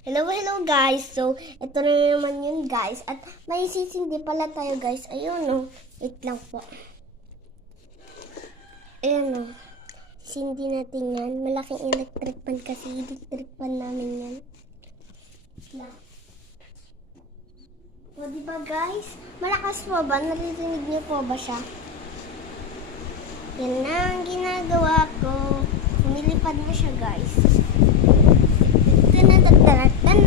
Hello guys. So, ito na naman yun guys. At may sisindi pala tayo guys. Ayun o. Wait lang po. Ayun o. Sindi natin yan. Malaking electric pan kasi. Electric pan namin yan. Lang. O diba guys? Malakas po ba? Naririnig niyo po ba siya? Yan na ang ginagawa ko. Lumilipad na siya guys. Tan tan tan tan.